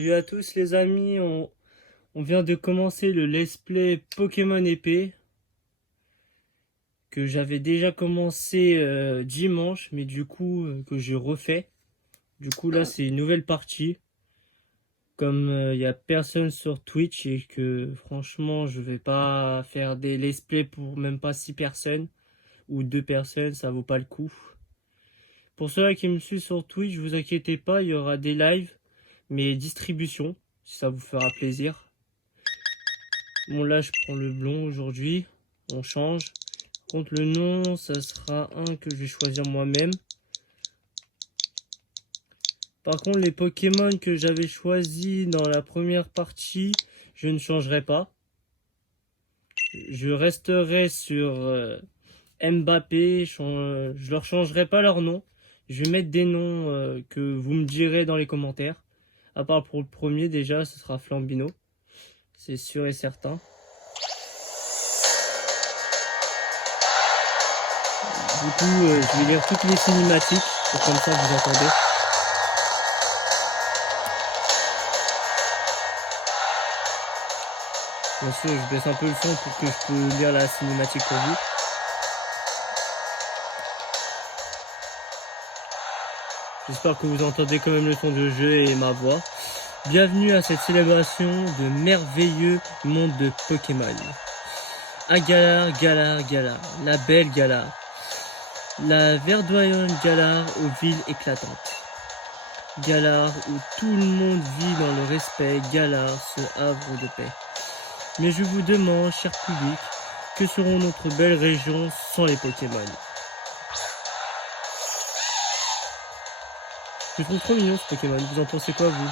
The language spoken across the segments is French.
Salut à tous les amis, on vient de commencer le let's play Pokémon épée que j'avais déjà commencé dimanche mais du coup que je refais. Du coup là c'est une nouvelle partie. Comme il y a personne sur Twitch et que franchement je vais pas faire des let's play pour même pas 6 personnes ou 2 personnes, ça vaut pas le coup. Pour ceux qui me suivent sur Twitch, vous inquiétez pas, il y aura des lives mais distribution si ça vous fera plaisir. Bon là je prends le blond aujourd'hui, on change. Contre le nom, ça sera un que je vais choisir moi-même. Par contre les Pokémon que j'avais choisis dans la première partie, je ne changerai pas. Je resterai sur Mbappé, je leur changerai pas leur nom. Je vais mettre des noms que vous me direz dans les commentaires. À part pour le premier déjà, ce sera Flambino. C'est sûr et certain. Du coup, je vais lire toutes les cinématiques, pour comme ça vous entendez. Bien sûr, je baisse un peu le son pour que je peux lire la cinématique pour vous. J'espère que vous entendez quand même le son de jeu et ma voix. Bienvenue à cette célébration de merveilleux monde de Pokémon. À Galar, Galar, Galar, la belle Galar. La verdoyante Galar aux villes éclatantes. Galar où tout le monde vit dans le respect. Galar, ce havre de paix. Mais je vous demande, cher public, que seront notre belle région sans les Pokémon? Je trouve trop mignon ce Pokémon, vous en pensez quoi vous?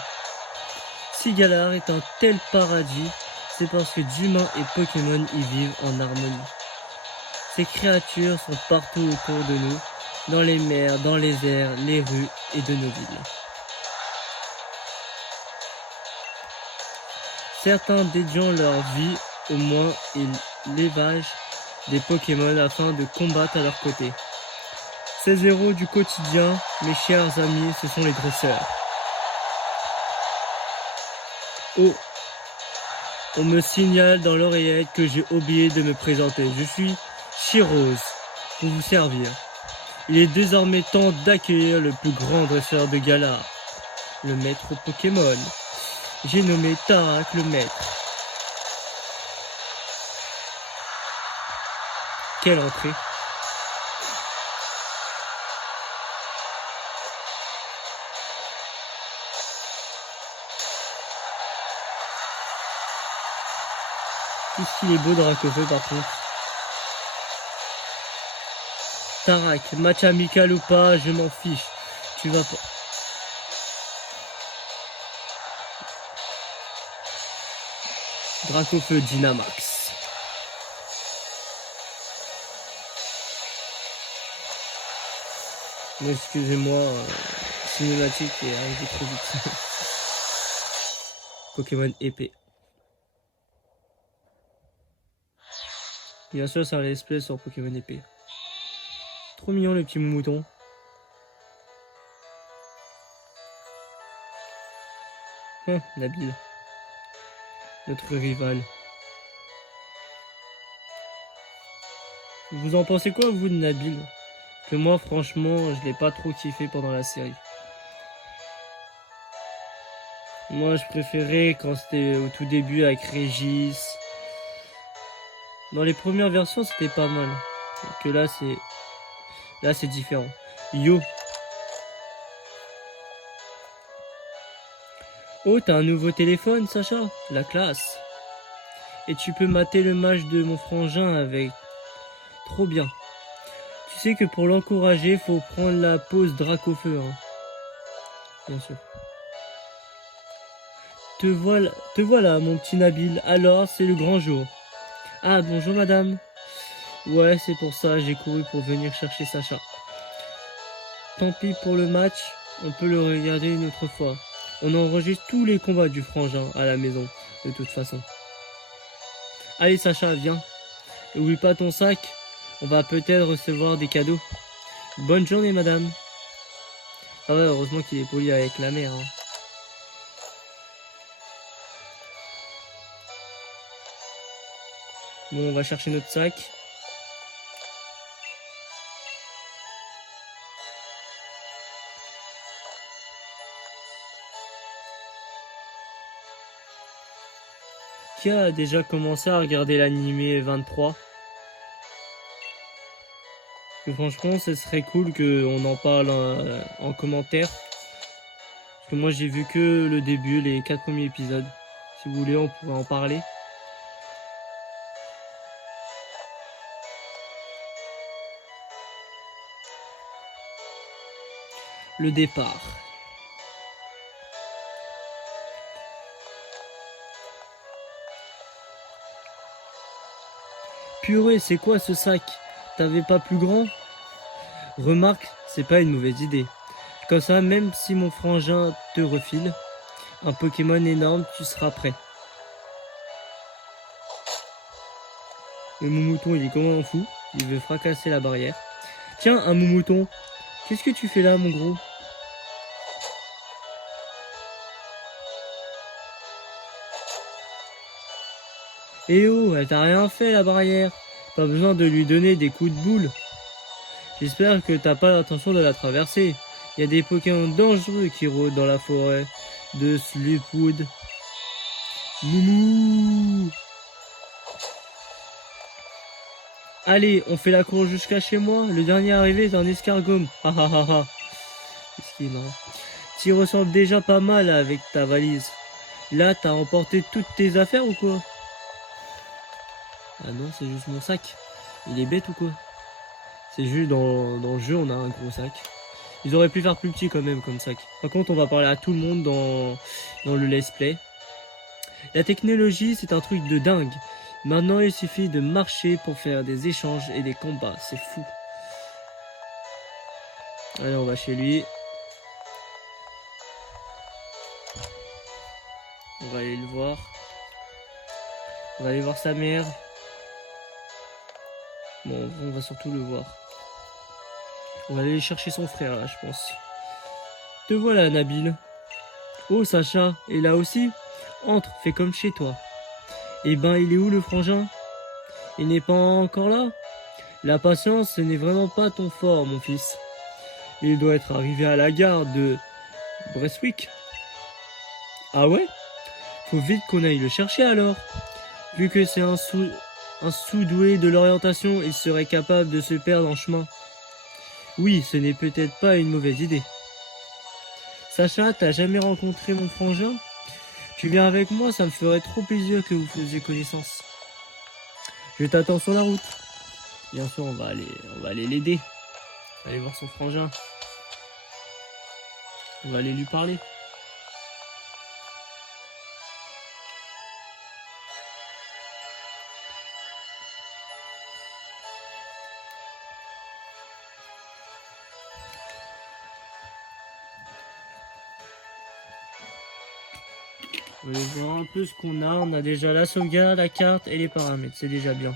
Si Galar est un tel paradis, c'est parce que d'humains et Pokémon y vivent en harmonie. Ces créatures sont partout autour de nous, dans les mers, dans les airs, les rues et de nos villes. Certains dédiant leur vie au moins et l'élevage des Pokémon afin de combattre à leur côté. Ces héros du quotidien, mes chers amis, ce sont les dresseurs. Oh, on me signale dans l'oreillette que j'ai oublié de me présenter. Je suis Chirose, pour vous servir. Il est désormais temps d'accueillir le plus grand dresseur de Galar, le maître Pokémon. J'ai nommé Tarak le maître. Quelle entrée! Qu'est-ce qu'il est beau Dracofeu par contre. Tarak, match amical ou pas, je m'en fiche. Tu vas pas... Dracofeu Dynamax. Excusez-moi, cinématique est arrivé trop vite. Pokémon épée. Bien sûr, c'est un let's play sur Pokémon épée. Trop mignon le petit mouton. Nabil. Notre rival. Vous en pensez quoi vous de Nabil? Que moi franchement je l'ai pas trop kiffé pendant la série. Moi je préférais quand c'était au tout début avec Régis. Dans les premières versions c'était pas mal. Que là c'est différent. Yo. Oh t'as un nouveau téléphone Sacha? La classe. Et tu peux mater le match de mon frangin avec. Trop bien. Tu sais que pour l'encourager, faut prendre la pause Dracofeu, hein. Bien sûr. Te voilà, mon petit Nabil. Alors, c'est le grand jour. Ah, bonjour, madame. Ouais, c'est pour ça, j'ai couru pour venir chercher Sacha. Tant pis pour le match, on peut le regarder une autre fois. On enregistre tous les combats du frangin à la maison, de toute façon. Allez, Sacha, viens. Oublie pas ton sac. On va peut-être recevoir des cadeaux. Bonne journée, madame. Ah ouais, heureusement qu'il est poli avec la mère. Hein. Bon, on va chercher notre sac. Qui a déjà commencé à regarder l'animé 23? Que franchement, ce serait cool qu'on en parle en commentaire. Parce que moi, j'ai vu que le début, les 4 premiers épisodes. Si vous voulez, on pourrait en parler. Le départ. Purée, c'est quoi ce sac? T'avais pas plus grand? Remarque, c'est pas une mauvaise idée. Comme ça, même si mon frangin te refile un Pokémon énorme, tu seras prêt. Et mon mouton, il est comme un fou. Il veut fracasser la barrière. Tiens, un mouton. Qu'est-ce que tu fais là, mon gros? Eh oh, elle t'a rien fait, la barrière. Pas besoin de lui donner des coups de boule. J'espère que t'as pas l'intention de la traverser. Il y a des Pokémon dangereux qui rôdent dans la forêt de Sleepwood. Moumou! Allez, on fait la course jusqu'à chez moi. Le dernier arrivé est un escargot. Ha ha ha ha. Qu'est-ce qui est marrant. T'y ressembles déjà pas mal avec ta valise. Là, t'as emporté toutes tes affaires ou quoi? Ah non, c'est juste mon sac. Il est bête ou quoi? C'est juste dans le jeu, on a un gros sac. Ils auraient pu faire plus petit quand même comme sac. Par contre, on va parler à tout le monde dans le let's play. La technologie, c'est un truc de dingue. Maintenant, il suffit de marcher pour faire des échanges et des combats. C'est fou. Allez, on va chez lui. On va aller le voir. On va aller voir sa mère. Bon, on va surtout le voir. On va aller chercher son frère, là, je pense. Te voilà, Nabil. Oh, Sacha, est là aussi? Entre, fais comme chez toi. Eh ben, il est où, le frangin? Il n'est pas encore là? La patience, ce n'est vraiment pas ton fort, mon fils. Il doit être arrivé à la gare de Brestwick. Ah ouais? Faut vite qu'on aille le chercher, alors. Vu que c'est un sous-doué de l'orientation, il serait capable de se perdre en chemin. Oui, ce n'est peut-être pas une mauvaise idée. Sacha, t'as jamais rencontré mon frangin? Tu viens avec moi, ça me ferait trop plaisir que vous faisiez connaissance. Je t'attends sur la route. Bien sûr, on va aller l'aider. On va aller voir son frangin. On va aller lui parler. On va voir un peu ce qu'on a. On a déjà la sauvegarde, la carte et les paramètres. C'est déjà bien.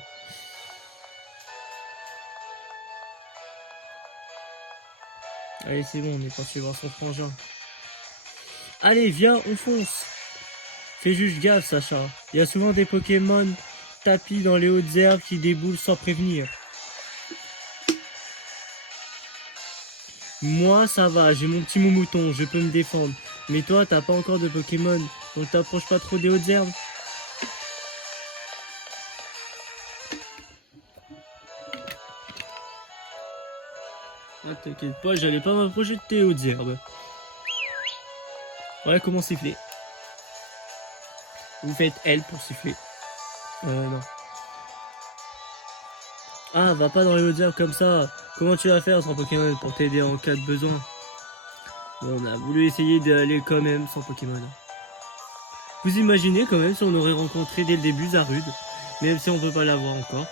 Allez, c'est bon, on est parti voir son frangin. Allez, viens, on fonce. Fais juste gaffe, Sacha. Il y a souvent des Pokémon tapis dans les hautes herbes qui déboulent sans prévenir. Moi, ça va, j'ai mon petit mouton, je peux me défendre. Mais toi, t'as pas encore de Pokémon, donc t'approches pas trop des hautes herbes. Ah, t'inquiète pas, j'allais pas m'approcher de tes hautes herbes. Voilà comment siffler. Vous faites L pour siffler. Non. Ah, va pas dans les hautes herbes comme ça. Comment tu vas faire sans Pokémon pour t'aider en cas de besoin? On a voulu essayer d'aller quand même sans Pokémon. Vous imaginez quand même si on aurait rencontré dès le début Zarude, même si on peut pas l'avoir encore.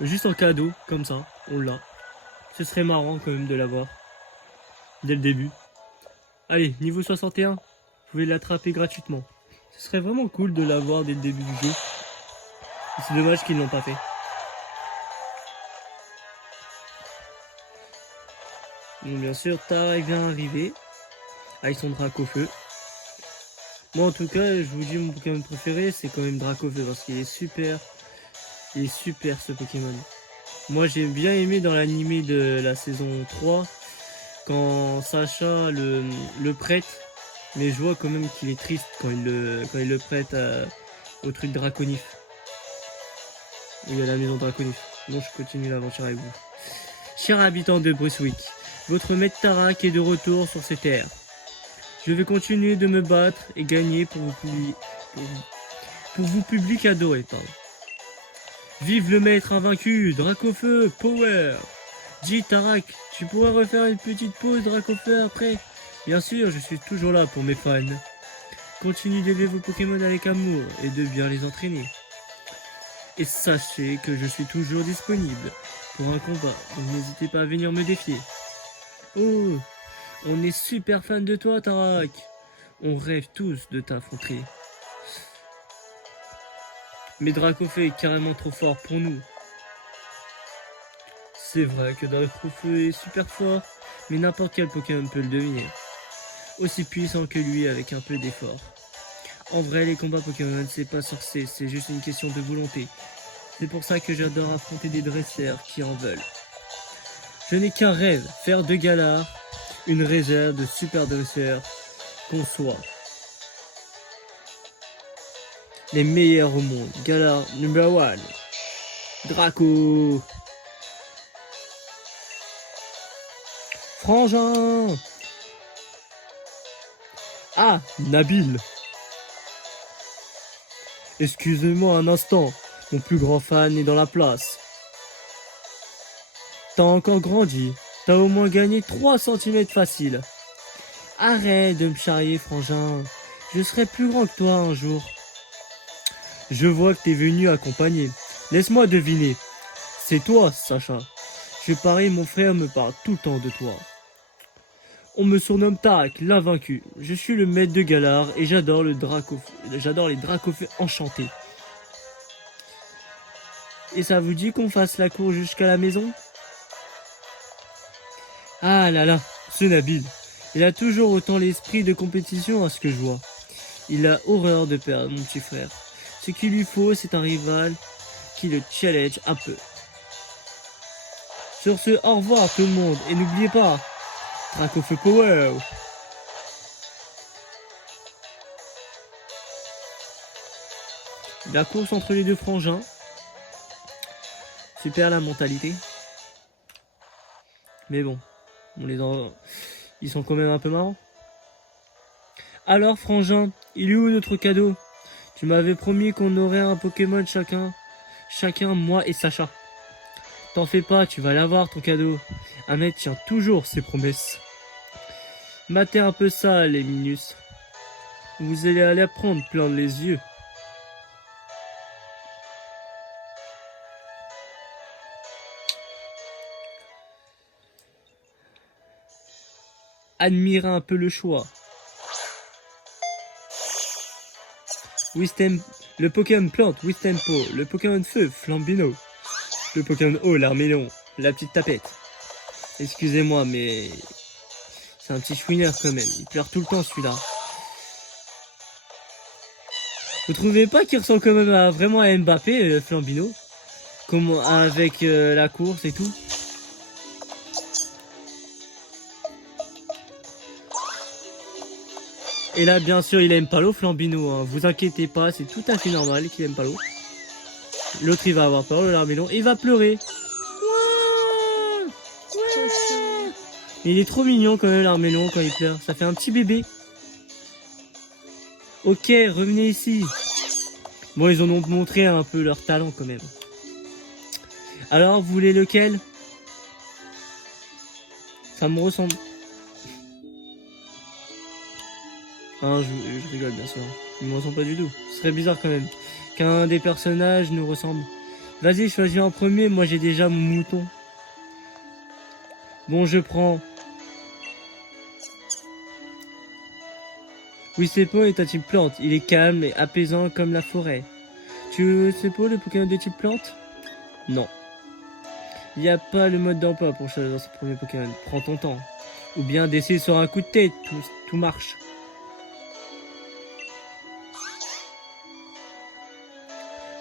Juste en cadeau, comme ça, on l'a. Ce serait marrant quand même de l'avoir. Dès le début. Allez, niveau 61, vous pouvez l'attraper gratuitement. Ce serait vraiment cool de l'avoir dès le début du jeu. C'est dommage qu'ils ne l'ont pas fait. Bon, bien sûr, Tara vient d'arriver avec son Dracofeu. Moi, en tout cas, je vous dis, mon Pokémon préféré, c'est quand même Dracofeu parce qu'il est super Il est super ce Pokémon. Moi j'ai bien aimé dans l'animé de la saison 3 quand Sacha le prête, mais je vois quand même qu'il est triste quand il le prête au truc Draconif. Il y a la maison Draconif. Bon, je continue l'aventure avec vous. Chers habitants de Brunswick, votre maître Tarak est de retour sur ces terres. Je vais continuer de me battre et gagner pour vous public adoré. Pardon. Vive le maître invaincu, Dracofeu, Power. Dis Tarak, tu pourrais refaire une petite pause Dracofeu après? Bien sûr, je suis toujours là pour mes fans. Continuez d'élever vos Pokémon avec amour et de bien les entraîner. Et sachez que je suis toujours disponible pour un combat, donc n'hésitez pas à venir me défier. Oh, on est super fan de toi Tarak. On rêve tous de t'affronter. Mais Dracofeu est carrément trop fort pour nous. C'est vrai que Dracofeu est super fort, mais n'importe quel Pokémon peut le devenir. Aussi puissant que lui avec un peu d'effort. En vrai, les combats Pokémon, c'est pas sorcier, c'est juste une question de volonté. C'est pour ça que j'adore affronter des dresseurs qui en veulent. Je n'ai qu'un rêve, faire de Galar une réserve de super dresseurs qu'on soit les meilleurs au monde. Galar number 1. Draco. Frangin. Ah, Nabil. Excusez-moi un instant, mon plus grand fan est dans la place. T'as encore grandi, t'as au moins gagné 3 cm facile. Arrête de me charrier, frangin, je serai plus grand que toi un jour. Je vois que t'es venu accompagner, laisse-moi deviner. C'est toi, Sacha. Je parie mon frère me parle tout le temps de toi. On me surnomme Tarak, l'invaincu. Je suis le maître de Galar et j'adore les Dracofeu enchantés. Et ça vous dit qu'on fasse la cour jusqu'à la maison? Ah là là, ce Nabil. Il a toujours autant l'esprit de compétition à ce que je vois. Il a horreur de perdre, mon petit frère. Ce qu'il lui faut, c'est un rival qui le challenge un peu. Sur ce, au revoir tout le monde et n'oubliez pas, Dracofeu Power. La course entre les deux frangins. Super la mentalité. Mais bon, ils sont quand même un peu marrants. Alors frangin, il est où notre cadeau? Tu m'avais promis qu'on aurait un Pokémon chacun, moi et Sacha. T'en fais pas, tu vas l'avoir ton cadeau. Un mec tient toujours ses promesses. Matez un peu ça, les Minus. Vous allez aller apprendre plein les yeux. Admirez un peu le choix. Le Pokémon plante, Wistempo, le Pokémon feu, Flambino, le Pokémon eau, l'Armélon, la petite tapette. Excusez-moi, mais c'est un petit chouineur quand même, il pleure tout le temps celui-là. Vous trouvez pas qu'il ressemble quand même vraiment à Mbappé, Flambino? Comme avec la course et tout? Et là, bien sûr, il aime pas l'eau, Flambino. Hein. Vous inquiétez pas, c'est tout à fait normal qu'il aime pas l'eau. L'autre, il va avoir peur, le Larmélon, et il va pleurer. Ouais, ouais. Il est trop mignon quand même, l'Armélon, quand il pleure. Ça fait un petit bébé. Ok, revenez ici. Bon, ils en ont montré un peu leur talent quand même. Alors, vous voulez lequel? Ça me ressemble. Hein, je rigole bien sûr. Il me ressemble pas du tout. Ce serait bizarre quand même qu'un des personnages nous ressemble. Vas-y, choisis en premier. Moi, j'ai déjà mon mouton. Bon, je prends. Wistempo est un type plante. Il est calme et apaisant comme la forêt. Tu veux Wistempo, le Pokémon de type plante? Non. Il n'y a pas le mode d'emploi pour choisir son premier Pokémon. Prends ton temps. Ou bien décide sur un coup de tête. Tout marche.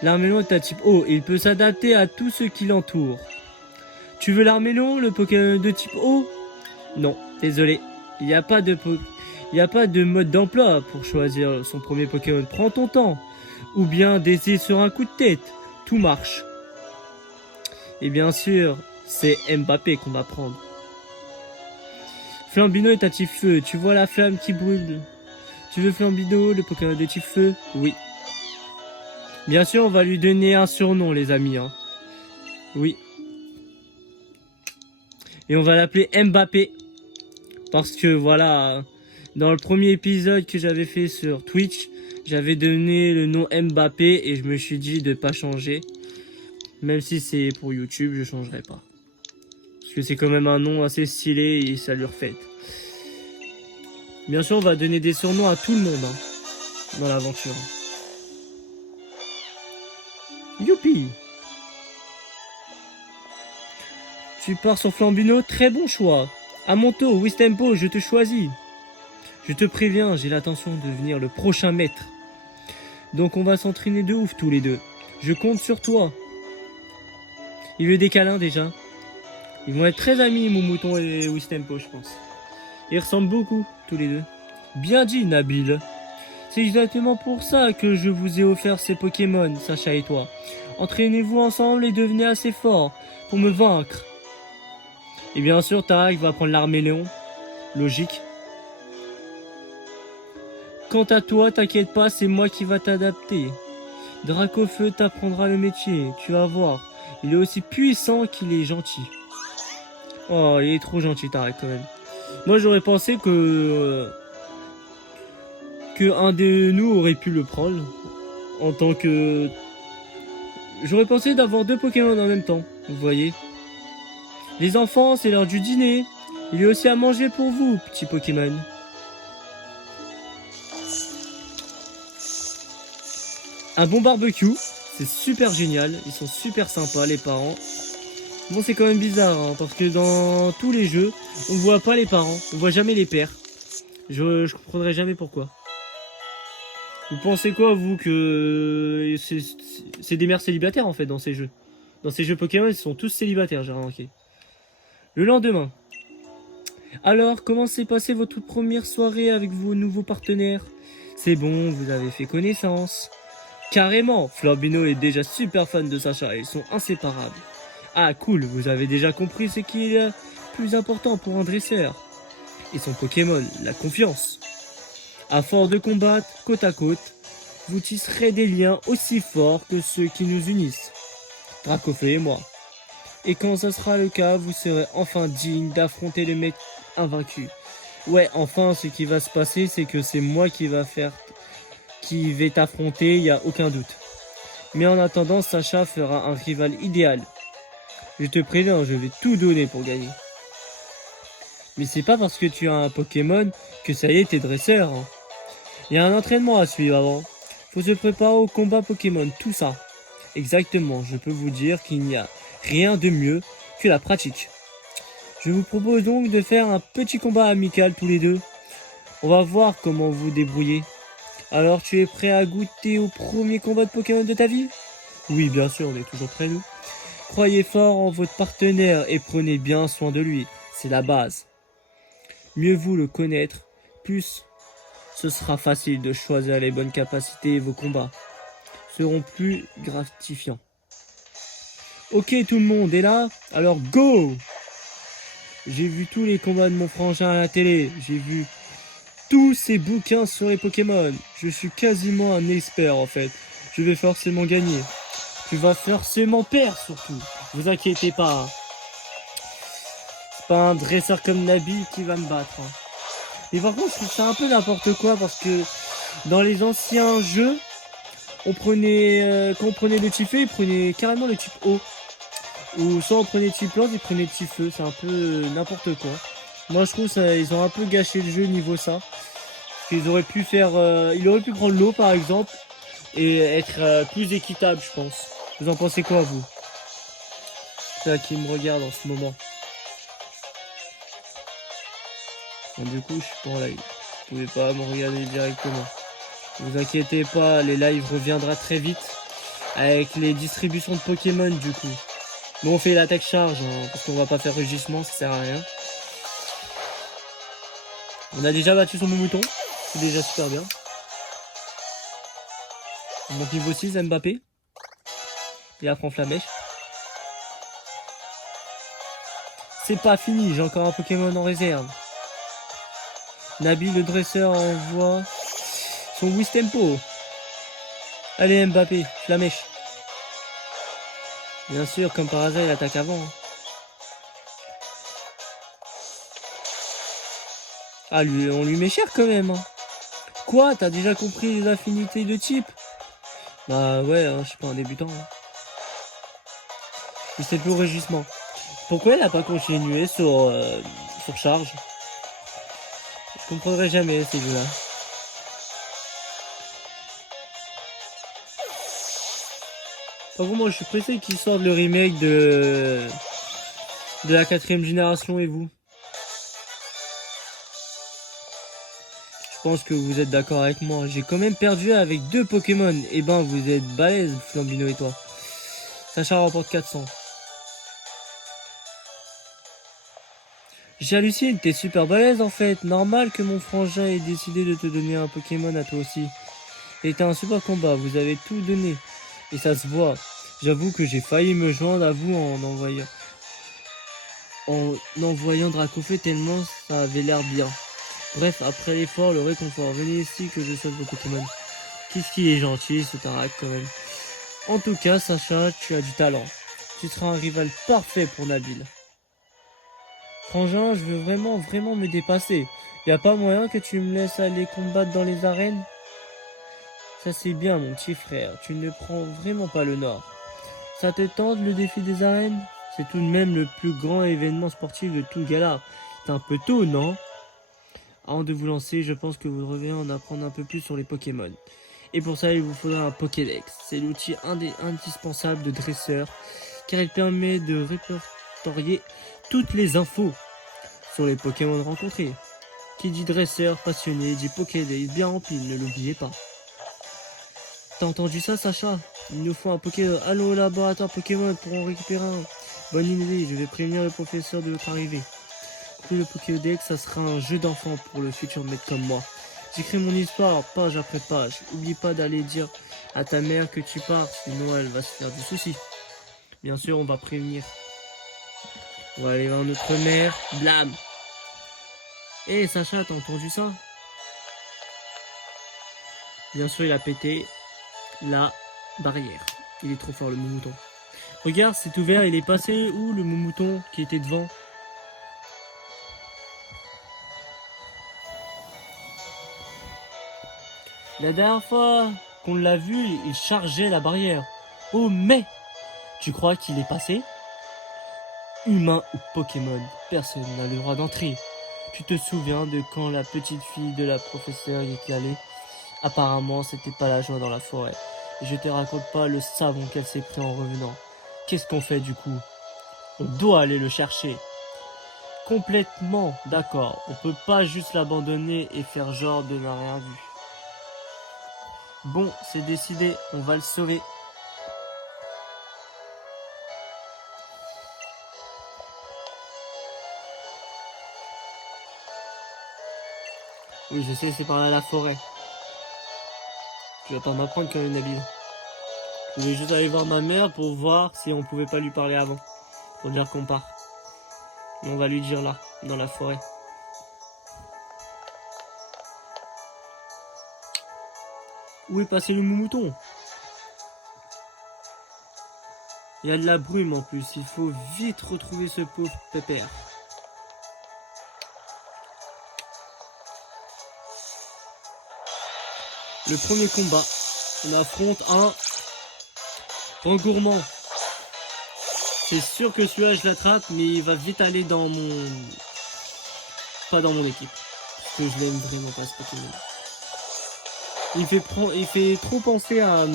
L'armélon est un type eau et il peut s'adapter à tout ce qui l'entoure. Tu veux l'armélon, le Pokémon de type eau? Non, désolé. Il n'y a pas de mode d'emploi pour choisir son premier Pokémon. Prends ton temps. Ou bien d'essayer sur un coup de tête. Tout marche. Et bien sûr, c'est Mbappé qu'on va prendre. Flambino est un type feu. Tu vois la flamme qui brûle. Tu veux Flambino, le Pokémon de type feu? Oui. Bien sûr, on va lui donner un surnom, les amis. Hein. Oui. Et on va l'appeler Mbappé. Parce que voilà, dans le premier épisode que j'avais fait sur Twitch, j'avais donné le nom Mbappé et je me suis dit de pas changer. Même si c'est pour YouTube, je changerai pas. Parce que c'est quand même un nom assez stylé et ça lui refait. Bien sûr, on va donner des surnoms à tout le monde hein, dans l'aventure. Youpi! Tu pars sur Flambino, très bon choix. À mon tour, Wistempo, je te choisis. Je te préviens, j'ai l'intention de devenir le prochain maître. Donc on va s'entraîner de ouf tous les deux. Je compte sur toi. Il veut des câlins déjà. Ils vont être très amis, mon mouton et Wistempo, je pense. Ils ressemblent beaucoup, tous les deux. Bien dit, Nabil. C'est exactement pour ça que je vous ai offert ces Pokémon, Sacha et toi. Entraînez-vous ensemble et devenez assez forts pour me vaincre. Et bien sûr, Tarak va prendre l'Arméléon. Logique. Quant à toi, t'inquiète pas, c'est moi qui va t'adapter. Dracofeu t'apprendra le métier, tu vas voir. Il est aussi puissant qu'il est gentil. Oh, il est trop gentil, Tarak, quand même. Moi, j'aurais pensé que un de nous aurait pu le prendre. En tant que... J'aurais pensé d'avoir deux Pokémon en même temps, vous voyez. Les enfants, c'est l'heure du dîner. Il y a aussi à manger pour vous, petits Pokémon. Un bon barbecue, c'est super génial. Ils sont super sympas, les parents. Bon, c'est quand même bizarre, hein, parce que dans tous les jeux, on voit pas les parents, on voit jamais les pères. Je comprendrai jamais pourquoi. Vous pensez quoi, vous, que c'est des mères célibataires, en fait, dans ces jeux? Dans ces jeux Pokémon, ils sont tous célibataires, j'ai remarqué. Le lendemain. Alors, comment s'est passée votre toute première soirée avec vos nouveaux partenaires? C'est bon, vous avez fait connaissance. Carrément, Flambino est déjà super fan de Sacha et ils sont inséparables. Ah cool, vous avez déjà compris ce qui est le plus important pour un dresseur. Et son Pokémon, la confiance. À force de combattre côte à côte, vous tisserez des liens aussi forts que ceux qui nous unissent. Dracofeu et moi. Et quand ça sera le cas, vous serez enfin digne d'affronter le mec invaincu. Ouais, enfin, ce qui va se passer, c'est que c'est moi qui vais t'affronter, y a aucun doute. Mais en attendant, Sacha fera un rival idéal. Je te préviens, je vais tout donner pour gagner. Mais c'est pas parce que tu as un Pokémon que ça y est, t'es dresseur. Hein. Y a un entraînement à suivre avant. Faut se préparer au combat Pokémon, tout ça. Exactement, je peux vous dire qu'il n'y a rien de mieux que la pratique. Je vous propose donc de faire un petit combat amical tous les deux. On va voir comment vous débrouillez. Alors tu es prêt à goûter au premier combat de Pokémon de ta vie? Oui, bien sûr, on est toujours prêts nous. Croyez fort en votre partenaire et prenez bien soin de lui, c'est la base. Mieux vous le connaître, plus ce sera facile de choisir les bonnes capacités et vos combats seront plus gratifiants. Ok, tout le monde est là? Alors go! J'ai vu tous les combats de mon frangin à la télé, j'ai vu tous ces bouquins sur les Pokémon. Je suis quasiment un expert en fait. Je vais forcément gagner. Tu vas forcément perdre surtout. Vous inquiétez pas. Hein. C'est pas un dresseur comme Nabi qui va me battre. Hein. Et par contre, je trouve ça un peu n'importe quoi parce que dans les anciens jeux, quand on prenait le type feu, il prenait carrément le type eau. Ou soit on prenait type lance, il prenait type feu. C'est un peu n'importe quoi. Moi, je trouve ça, ils ont un peu gâché le jeu niveau ça. Parce qu'ils auraient pu faire, il aurait pu prendre l'eau par exemple et être plus équitable, je pense. Vous en pensez quoi, vous? C'est là qui me regarde en ce moment. Bon, du coup, je suis pas en live. Vous pouvez pas me regarder directement. Ne vous inquiétez pas, les lives reviendra très vite. avec les distributions de Pokémon du coup. Mais on fait l'attaque charge, hein, parce qu'on va pas faire rugissement, ça sert à rien. On a déjà battu son mouton, c'est déjà super bien. On monte niveau 6, Mbappé. Et après on flamèche. C'est pas fini, j'ai encore un Pokémon en réserve. Nabil le dresseur envoie son Wistempo. Allez Mbappé, flamèche. Bien sûr, comme par hasard, il attaque avant. Ah, lui, on lui met cher quand même. Hein. Quoi? T'as déjà compris les affinités de type? Bah ouais, hein, je suis pas un débutant. Hein. C'est plus régissement. Pourquoi elle a pas continué sur charge? Je comprendrai jamais ces deux-là. Par contre, moi je suis pressé qu'ils sortent le remake de la 4ème génération et vous. Je pense que vous êtes d'accord avec moi. J'ai quand même perdu avec 2 Pokémon. Eh ben, vous êtes balèze, Flambino et toi. Sacha remporte 400. J'hallucine, t'es super balèze en fait. Normal que mon frangin ait décidé de te donner un Pokémon à toi aussi. C'était un super combat, vous avez tout donné. Et ça se voit. J'avoue que j'ai failli me joindre à vous en envoyant Dracofeu tellement ça avait l'air bien. Bref, après l'effort, le réconfort, venez ici que je sauve vos Pokémon. Qu'est-ce qu'il est gentil, ce Tarak quand même. En tout cas, Sacha, tu as du talent. Tu seras un rival parfait pour Nabil. Frangin, je veux vraiment me dépasser. Y a pas moyen que tu me laisses aller combattre dans les arènes? Ça c'est bien mon petit frère, tu ne prends vraiment pas le nord. Ça te tente le défi des arènes? C'est tout de même le plus grand événement sportif de tout Galar. C'est un peu tôt, non? Avant de vous lancer, je pense que vous devriez en apprendre un peu plus sur les Pokémon. Et pour ça, il vous faudra un Pokédex. C'est l'outil indispensable de dresseur, car il permet de répertorier toutes les infos sur les Pokémon rencontrés. Qui dit dresseur passionné dit Pokédex bien rempli, ne l'oubliez pas. T'as entendu ça, Sacha? Il nous faut un Pokémon. Allons au laboratoire Pokémon pour en récupérer un. Bonne idée, je vais prévenir le professeur de votre arrivée. Le Pokédex, ça sera un jeu d'enfant pour le futur maître comme moi. J'écris mon histoire page après page. Oublie pas d'aller dire à ta mère que tu pars, sinon elle va se faire du souci. Bien sûr, on va prévenir. On va aller voir notre mère. Blam! Hé Sacha, t'as entendu ça? Bien sûr, il a pété la barrière. Il est trop fort, le mouton. Regarde, c'est ouvert, il est passé où le mouton qui était devant? La dernière fois qu'on l'a vu, il chargeait la barrière. Oh mais tu crois qu'il est passé? Humain ou Pokémon, personne n'a le droit d'entrer. Tu te souviens de quand la petite fille de la professeure y était allée? Apparemment, c'était pas la joie dans la forêt. Et je te raconte pas le savon qu'elle s'est pris en revenant. Qu'est-ce qu'on fait du coup? On doit aller le chercher. Complètement d'accord. On peut pas juste l'abandonner et faire genre de n'a rien vu. Bon, c'est décidé, on va le sauver. Oui, je sais, c'est par là la forêt. Tu vas pas m'apprendre quand même, Nabil. Je voulais juste aller voir ma mère pour voir si on pouvait pas lui parler avant. Pour dire qu'on part. Mais on va lui dire là, dans la forêt. Où est passé le mouton? Il y a de la brume en plus, il faut vite retrouver ce pauvre pépère. Le premier combat, on affronte un gourmand. C'est sûr que celui-là je l'attrape, mais il va vite aller dans mon... Pas dans mon équipe. Parce que je l'aime vraiment pas ce Pokémon. Il fait trop penser à...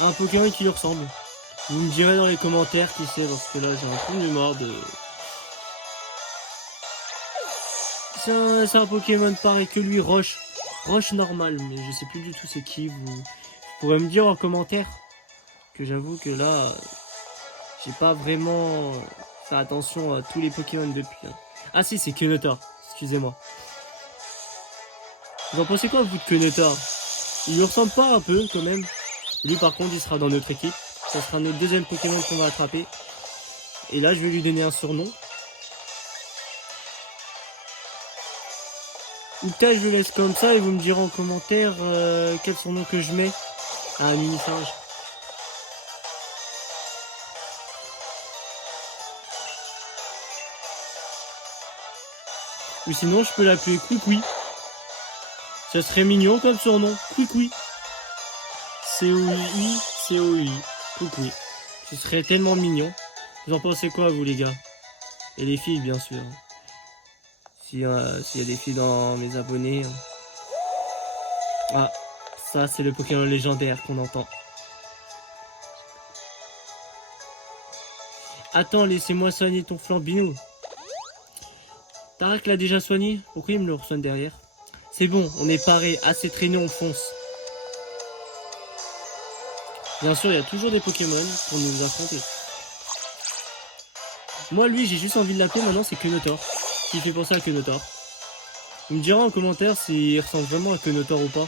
un Pokémon qui lui ressemble. Vous me direz dans les commentaires qui c'est, parce que là j'ai un peu de mémoire de... C'est un Pokémon pareil que lui, Roche. Roche normal, mais je sais plus du tout c'est qui. Vous pourrez me dire en commentaire. Que j'avoue que là, j'ai pas vraiment fait attention à tous les Pokémon depuis. Hein. Ah si, c'est Kenetor. Excusez-moi. Vous en pensez quoi, vous, de Kenetor? Il lui ressemble pas un peu, quand même. Lui, par contre, il sera dans notre équipe. Ça sera notre deuxième Pokémon qu'on va attraper. Et là, je vais lui donner un surnom. Ou peut-être je le laisse comme ça et vous me direz en commentaire quel surnom que je mets à un mini-singe. Ou sinon, je peux l'appeler Couicoui. Ça serait mignon comme surnom. Couicoui. C-O-U-I, C-O-U-I. Couicoui. Ce serait tellement mignon. Vous en pensez quoi, vous, les gars? Et les filles, bien sûr. S'il y a des filles dans mes abonnés. Ah, ça, c'est le Pokémon légendaire qu'on entend. Attends, laissez-moi soigner ton Flambino. Tarak l'a déjà soigné? Pourquoi il me le reçoit derrière? C'est bon, on est paré, assez traîné, on fonce. Bien sûr, il y a toujours des Pokémon pour nous affronter. Moi, lui, j'ai juste envie de l'appeler maintenant, c'est Kenetor. Qui fait penser à Kenetor. Vous me direz en commentaire s'il ressemble vraiment à Kenetor ou pas.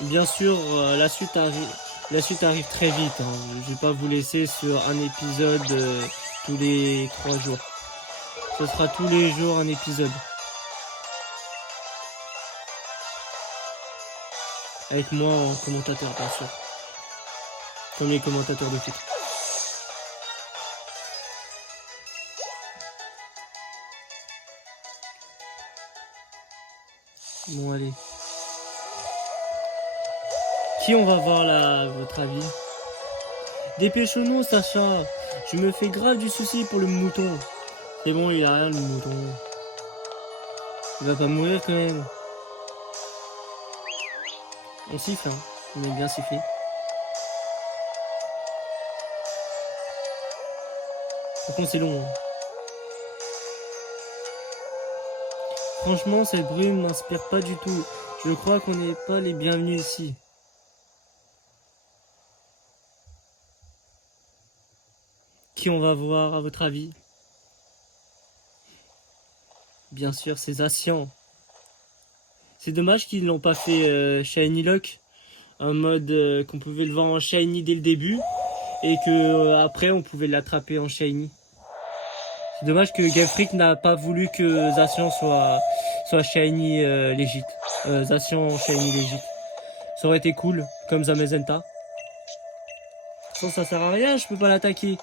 Bien sûr, la suite arrive très vite. Hein. Je vais pas vous laisser sur un épisode tous les 3 jours. Ce sera tous les jours un épisode. Avec moi en commentateur, bien sûr. Comme les commentateurs de foot. Bon, allez. Qui on va voir là, à votre avis? Dépêchons-nous, Sacha. Je me fais grave du souci pour le mouton. C'est bon, il a rien, le mouton. Il va pas mourir quand même. On siffle, hein. On est bien sifflé. Par contre, c'est long. Hein. Franchement, cette brume m'inspire pas du tout. Je crois qu'on n'est pas les bienvenus ici. Qui on va voir, à votre avis? Bien sûr, c'est Zacian. C'est dommage qu'ils l'ont pas fait Shiny Lock. Un mode qu'on pouvait le voir en Shiny dès le début. Et que après on pouvait l'attraper en Shiny. C'est dommage que Game Freak n'a pas voulu que Zacian soit Shiny Legit. Zacian Shiny Legit. Ça aurait été cool, comme Zamazenta. Sans ça sert à rien, je peux pas l'attaquer.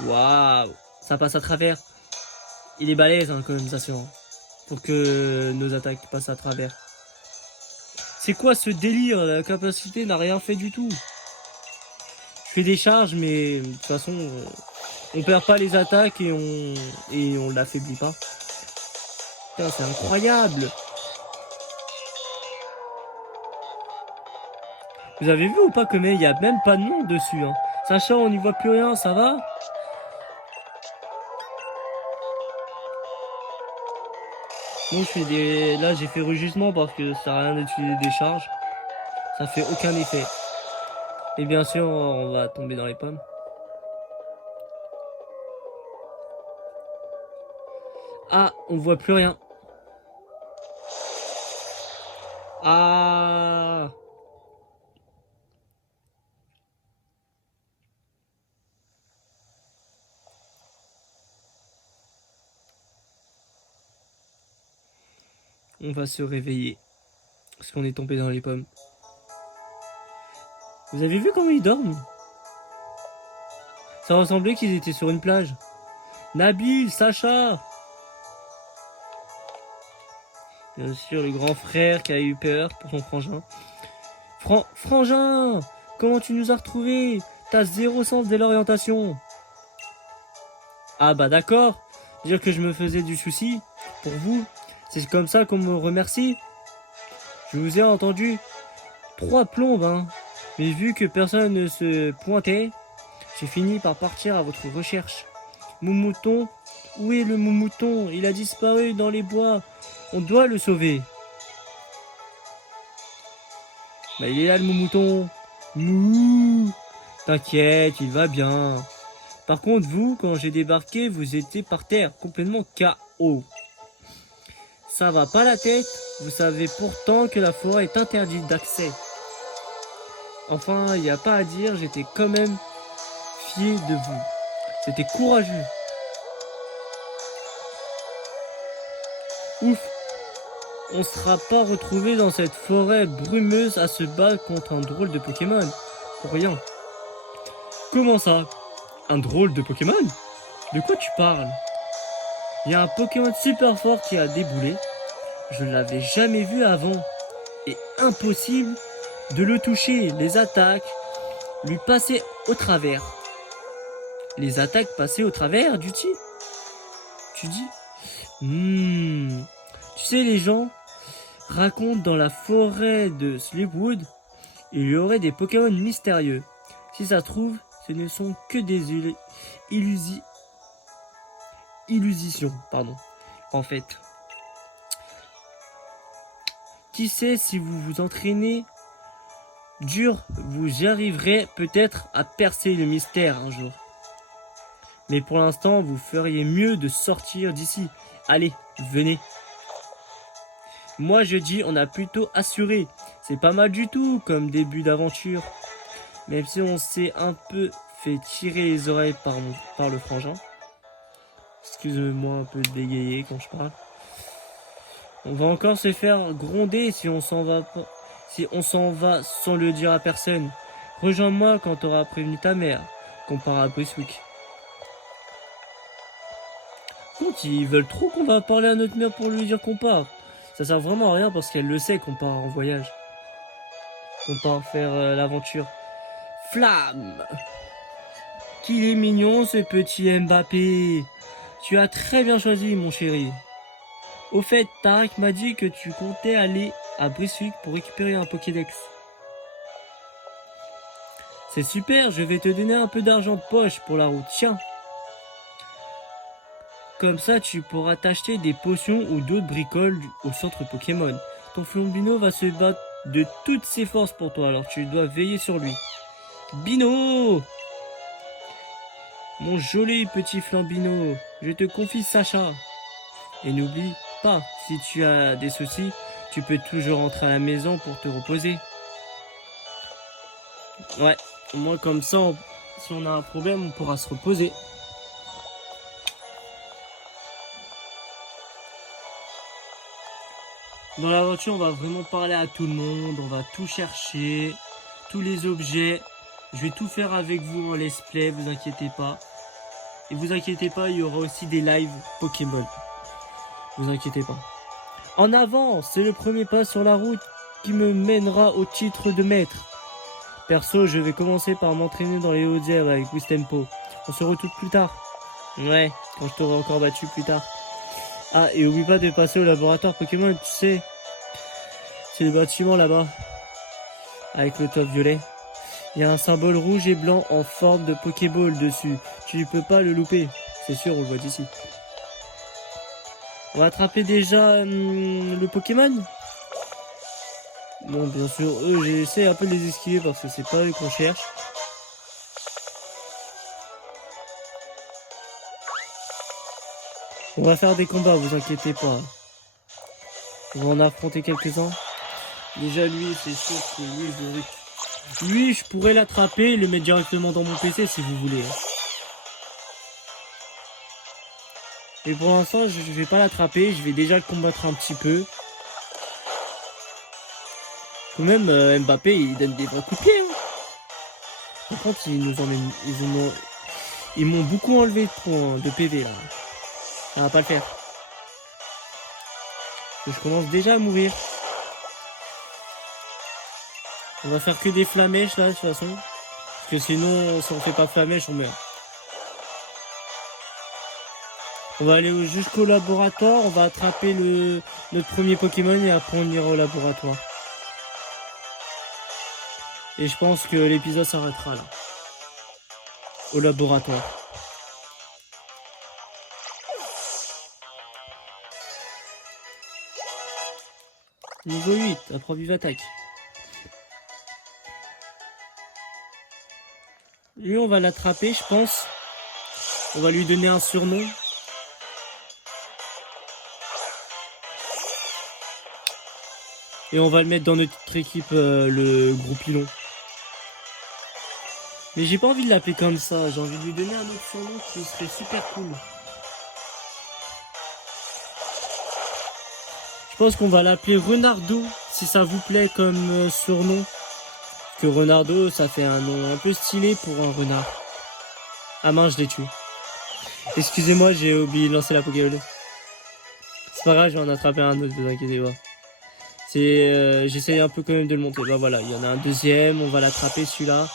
Waouh, ça passe à travers. Il est balèze hein, quand même Zacian. Pour que nos attaques passent à travers. C'est quoi ce délire? La capacité n'a rien fait du tout. Je fais des charges, mais de toute façon, on perd pas les attaques et on l'affaiblit pas. Putain, c'est incroyable. Vous avez vu ou pas que il y a même pas de nom dessus. Hein. Sacha, on n'y voit plus rien, ça va? Bon, là, j'ai fait rugissement parce que ça sert à rien d'utiliser des charges. Ça fait aucun effet. Et bien sûr, on va tomber dans les pommes. Ah, on voit plus rien. Ah. On va se réveiller. Parce qu'on est tombé dans les pommes. Vous avez vu comment ils dorment? Ça ressemblait qu'ils étaient sur une plage. Nabil, Sacha. Bien sûr, le grand frère qui a eu peur pour son frangin. Frangin, comment tu nous as retrouvés? T'as zéro sens de l'orientation. Ah bah d'accord. Dire que je me faisais du souci pour vous. C'est comme ça qu'on me remercie. Je vous ai entendu. 3 plombes, hein. Mais vu que personne ne se pointait, j'ai fini par partir à votre recherche. Mon mouton, où est le mon mouton? Il a disparu dans les bois. On doit le sauver. Bah, il est là le mon mouton. Mouh. T'inquiète, il va bien. Par contre, vous, quand j'ai débarqué, vous étiez par terre, complètement KO. Ça va pas la tête? Vous savez pourtant que la forêt est interdite d'accès. Enfin, il n'y a pas à dire, j'étais quand même fier de vous. C'était courageux. Ouf, on sera pas retrouvé dans cette forêt brumeuse à se battre contre un drôle de Pokémon. Pour rien. Comment ça? Un drôle de Pokémon? De quoi tu parles? Il y a un Pokémon super fort qui a déboulé. Je ne l'avais jamais vu avant. Et impossible de le toucher. Les attaques lui passaient au travers. Les attaques passaient au travers du ti. Tu dis? Tu sais, les gens racontent dans la forêt de Sleepwood, il y aurait des Pokémon mystérieux. Si ça se trouve, ce ne sont que des illusions, en fait. Qui sait, si vous vous entraînez dur, vous y arriverez peut-être à percer le mystère un jour. Mais pour l'instant, vous feriez mieux de sortir d'ici. Allez, venez. Moi je dis, on a plutôt assuré. C'est pas mal du tout comme début d'aventure. Même si on s'est un peu fait tirer les oreilles par le frangin. Excusez-moi un peu de bégayer quand je parle. On va encore se faire gronder si on s'en va pas. Si on s'en va sans le dire à personne. Rejoins-moi quand t'auras prévenu ta mère. Qu'on part à Brunswick. Quand ils veulent trop qu'on va parler à notre mère pour lui dire qu'on part. Ça sert vraiment à rien parce qu'elle le sait qu'on part en voyage. Qu'on part faire l'aventure. Flamme! Qu'il est mignon ce petit Mbappé. Tu as très bien choisi mon chéri. Au fait, Tarek m'a dit que tu comptais aller à Brunswick pour récupérer un Pokédex. C'est super, je vais te donner un peu d'argent de poche pour la route. Tiens. Comme ça, tu pourras t'acheter des potions ou d'autres bricoles au centre Pokémon. Ton Flambino va se battre de toutes ses forces pour toi, alors tu dois veiller sur lui. Bino! Mon joli petit Flambino, je te confie Sacha. Et n'oublie pas, si tu as des soucis, tu peux toujours rentrer à la maison pour te reposer. Ouais, au moins comme ça, si on a un problème, on pourra se reposer. Dans l'aventure, on va vraiment parler à tout le monde, on va tout chercher, tous les objets. Je vais tout faire avec vous en let's play, vous inquiétez pas. Et vous inquiétez pas, il y aura aussi des lives Pokémon. Vous inquiétez pas. En avant, c'est le premier pas sur la route qui me mènera au titre de maître. Perso, je vais commencer par m'entraîner dans les hautes herbes avec Wistempo. On se retrouve plus tard. Ouais, quand je t'aurai encore battu plus tard. Ah, et oublie pas de passer au laboratoire Pokémon, tu sais. C'est le bâtiment là-bas. Avec le top violet. Il y a un symbole rouge et blanc en forme de Pokéball dessus. Tu ne peux pas le louper. C'est sûr, on le voit d'ici. On va attraper déjà le Pokémon. Bon, bien sûr, eux, j'essaie un peu de les esquiver parce que c'est pas eux qu'on cherche. On va faire des combats, vous inquiétez pas. On va en affronter quelques-uns. Déjà, lui, c'est sûr que lui, je pourrais l'attraper et le mettre directement dans mon PC si vous voulez. Et pour l'instant, je vais pas l'attraper, je vais déjà le combattre un petit peu. Quand même, Mbappé, il donne des vrais coups de pied. Hein. Par contre, ils m'ont beaucoup enlevé de points de PV là. Ça va pas le faire. Je commence déjà à mourir. On va faire que des flamèches là de toute façon. Parce que sinon, si on fait pas flamèche, on meurt. On va aller jusqu'au laboratoire, on va attraper notre premier Pokémon et après on ira au laboratoire. Et je pense que l'épisode s'arrêtera là. Au laboratoire. Niveau 8, apprend vive attaque. Lui, on va l'attraper, je pense. On va lui donner un surnom. Et on va le mettre dans notre équipe, le gros pilon. Mais j'ai pas envie de l'appeler comme ça. J'ai envie de lui donner un autre surnom qui serait super cool. Je pense qu'on va l'appeler Renardo, si ça vous plaît comme surnom. Que Renardo, ça fait un nom un peu stylé pour un renard. Ah mince, je l'ai tué. Excusez-moi, j'ai oublié de lancer la Pokéball. C'est pas grave, je vais en attraper un autre, ne vous inquiétez pas. J'essaye un peu quand même de le monter. Bah voilà, il y en a un deuxième, on va l'attraper celui-là.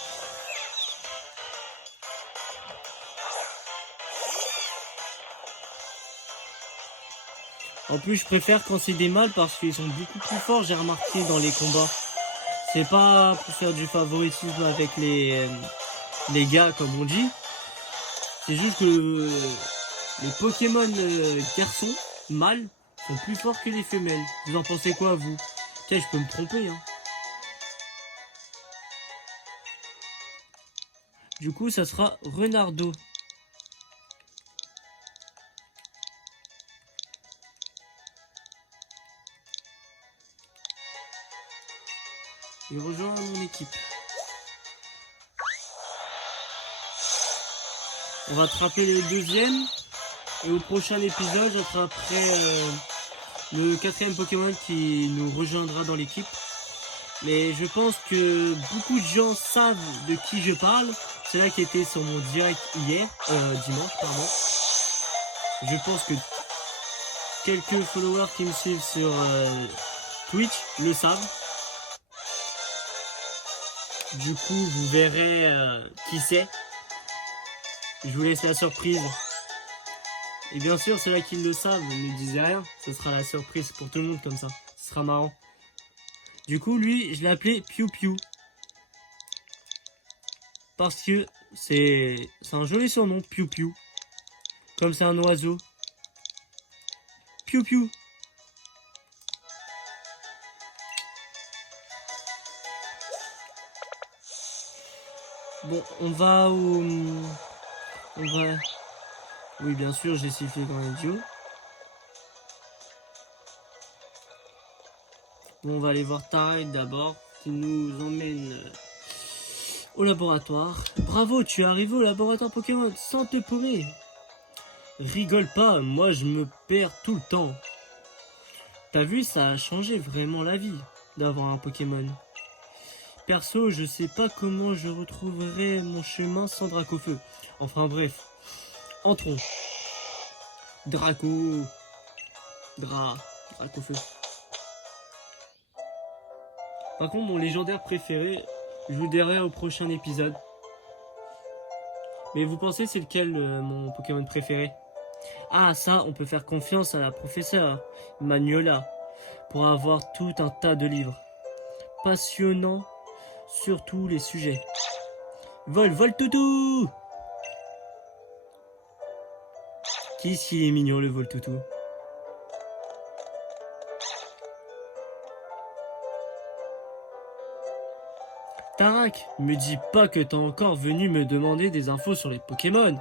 En plus, je préfère quand c'est des mâles parce qu'ils sont beaucoup plus forts, j'ai remarqué dans les combats. C'est pas pour faire du favoritisme avec les gars, comme on dit. C'est juste que les Pokémon garçons, mâles, sont plus forts que les femelles. Vous en pensez quoi, vous? Tiens, je peux me tromper, hein. Du coup, ça sera Renardo. Il rejoint mon équipe. On va attraper le deuxième. Et au prochain épisode, j'attraperai le quatrième Pokémon qui nous rejoindra dans l'équipe. Mais je pense que beaucoup de gens savent de qui je parle. C'est là qui était sur mon direct hier, dimanche, pardon. Je pense que quelques followers qui me suivent sur Twitch le savent. Du coup, vous verrez qui c'est. Je vous laisse la surprise. Et bien sûr, ceux-là qui le savent ne disent rien. Ce sera la surprise pour tout le monde comme ça. Ce sera marrant. Du coup, lui, je l'ai appelé Piu Piu. Parce que c'est un joli surnom, Piu Piu. Comme c'est un oiseau. Piu Piu. Bon, on va au... On va... Oui, bien sûr, j'ai sifflé dans les idiot. Bon, on va aller voir Tarek d'abord, qui nous emmène au laboratoire. Bravo, tu es arrivé au laboratoire Pokémon sans te paumer. Rigole pas, moi je me perds tout le temps. T'as vu, ça a changé vraiment la vie d'avoir un Pokémon. Perso, je sais pas comment je retrouverai mon chemin sans Dracofeu. Enfin bref, entrons. Dracofeu. Par contre, mon légendaire préféré, je vous dirai au prochain épisode. Mais vous pensez c'est lequel mon Pokémon préféré? Ah, ça, on peut faire confiance à la professeure Magnola pour avoir tout un tas de livres. Passionnants sur tous les sujets. Voltoutou! Qu'est-ce qu'il est mignon le Voltoutou. Tarak, me dis pas que t'es encore venu me demander des infos sur les Pokémon.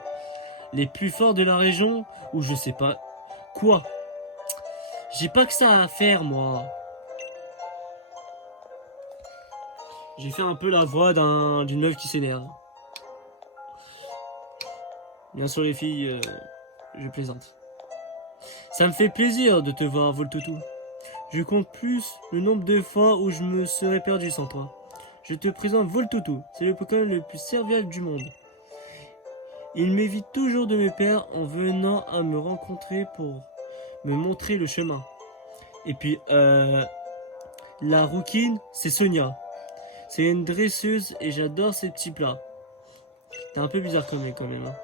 Les plus forts de la région, ou je sais pas quoi. J'ai pas que ça à faire, moi. J'ai fait un peu la voix d'une meuf qui s'énerve. Bien sûr, les filles, je plaisante. Ça me fait plaisir de te voir, Voltoutou. Je compte plus le nombre de fois où je me serais perdu sans toi. Je te présente Voltoutou, c'est le Pokémon le plus serviable du monde. Il m'évite toujours de me perdre en venant à me rencontrer pour me montrer le chemin. Et puis, la rouquine, c'est Sonia. C'est une dresseuse et j'adore ses petits plats. T'es un peu bizarre comme elle, quand même. Hein.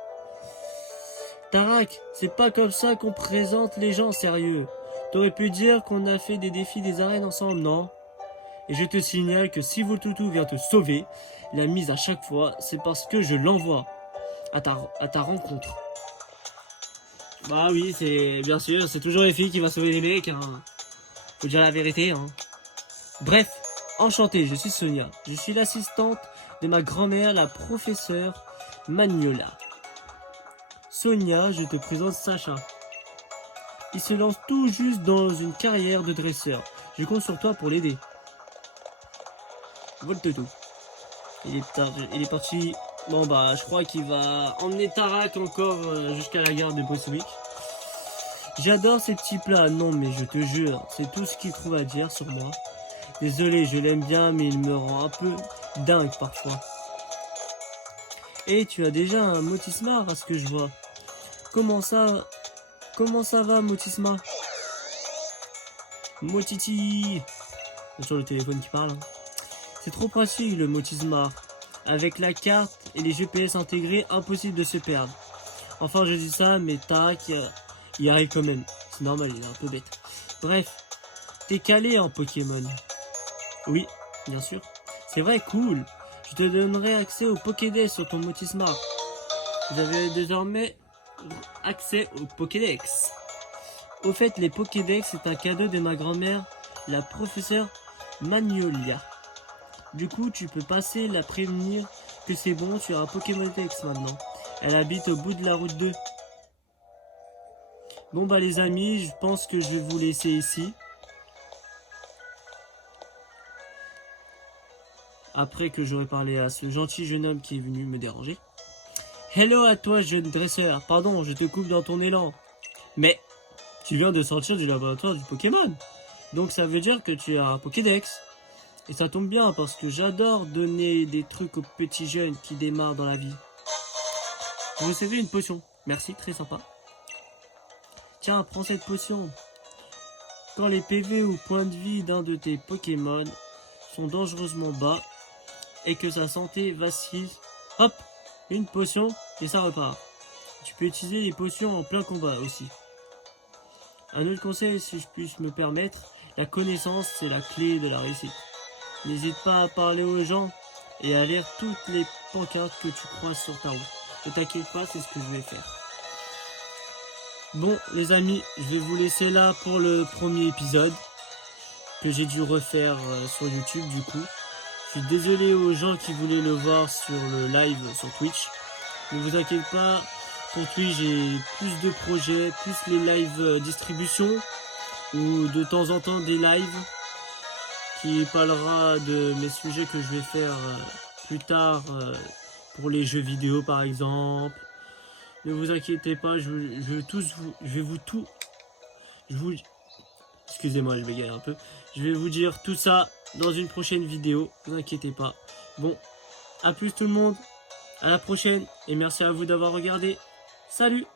Tarak, c'est pas comme ça qu'on présente les gens, sérieux. T'aurais pu dire qu'on a fait des défis des arènes ensemble, non? Et je te signale que si Voltoutou vient te sauver, la mise à chaque fois, c'est parce que je l'envoie à ta rencontre. Bah oui, c'est bien sûr, c'est toujours les filles qui vont sauver les mecs, hein. Faut dire la vérité, hein. Bref, enchanté, je suis Sonia. Je suis l'assistante de ma grand-mère, la professeure Magnola. Sonia, je te présente Sacha. Il se lance tout juste dans une carrière de dresseur. Je compte sur toi pour l'aider. Voltoutou. Il est parti. Bon bah, je crois qu'il va emmener Tarak encore jusqu'à la gare de Boswick. J'adore ces petits plats. Non mais je te jure, c'est tout ce qu'il trouve à dire sur moi. Désolé, je l'aime bien, mais il me rend un peu dingue parfois. Et tu as déjà un Motismar à ce que je vois. Comment ça va, Motisma? Motiti. C'est sur le téléphone qui parle. Hein. C'est trop pratique le Motismar. Avec la carte et les GPS intégrés, impossible de se perdre. Enfin, je dis ça, mais Tarak y arrive quand même. C'est normal, il est un peu bête. Bref, t'es calé en Pokémon. Oui, bien sûr. C'est vrai, cool. Je te donnerai accès au Pokédex sur ton Motismar. Vous avez désormais accès au Pokédex. Au fait, les Pokédex, c'est un cadeau de ma grand-mère, la professeure Magnolia. Du coup, tu peux passer la prévenir que c'est bon, tu as un Pokédex maintenant. Elle habite au bout de la route 2. Bon bah les amis, je pense que je vais vous laisser ici. Après que j'aurai parlé à ce gentil jeune homme qui est venu me déranger. Hello à toi jeune dresseur, pardon, je te coupe dans ton élan. Mais tu viens de sortir du laboratoire du Pokémon. Donc ça veut dire que tu as un Pokédex. Et ça tombe bien parce que j'adore donner des trucs aux petits jeunes qui démarrent dans la vie. Vous recevez une potion. Merci, très sympa. Tiens, prends cette potion. Quand les PV ou points de vie d'un de tes Pokémon sont dangereusement bas et que sa santé vacille, hop, une potion et ça repart. Tu peux utiliser les potions en plein combat aussi. Un autre conseil, si je puis me permettre, la connaissance c'est la clé de la réussite. N'hésite pas à parler aux gens et à lire toutes les pancartes que tu croises sur ta route. Ne t'inquiète pas, c'est ce que je vais faire. Bon les amis, je vais vous laisser là pour le premier épisode que j'ai dû refaire sur YouTube du coup. Je suis désolé aux gens qui voulaient le voir sur le live sur Twitch. Ne vous inquiétez pas, pour Twitch j'ai plus de projets, plus les live distribution ou de temps en temps des lives qui parlera de mes sujets que je vais faire plus tard pour les jeux vidéo par exemple. Ne vous inquiétez pas, excusez-moi, je bégaye un peu. Je vais vous dire tout ça dans une prochaine vidéo, ne vous inquiétez pas. Bon, à plus tout le monde, à la prochaine et merci à vous d'avoir regardé. Salut!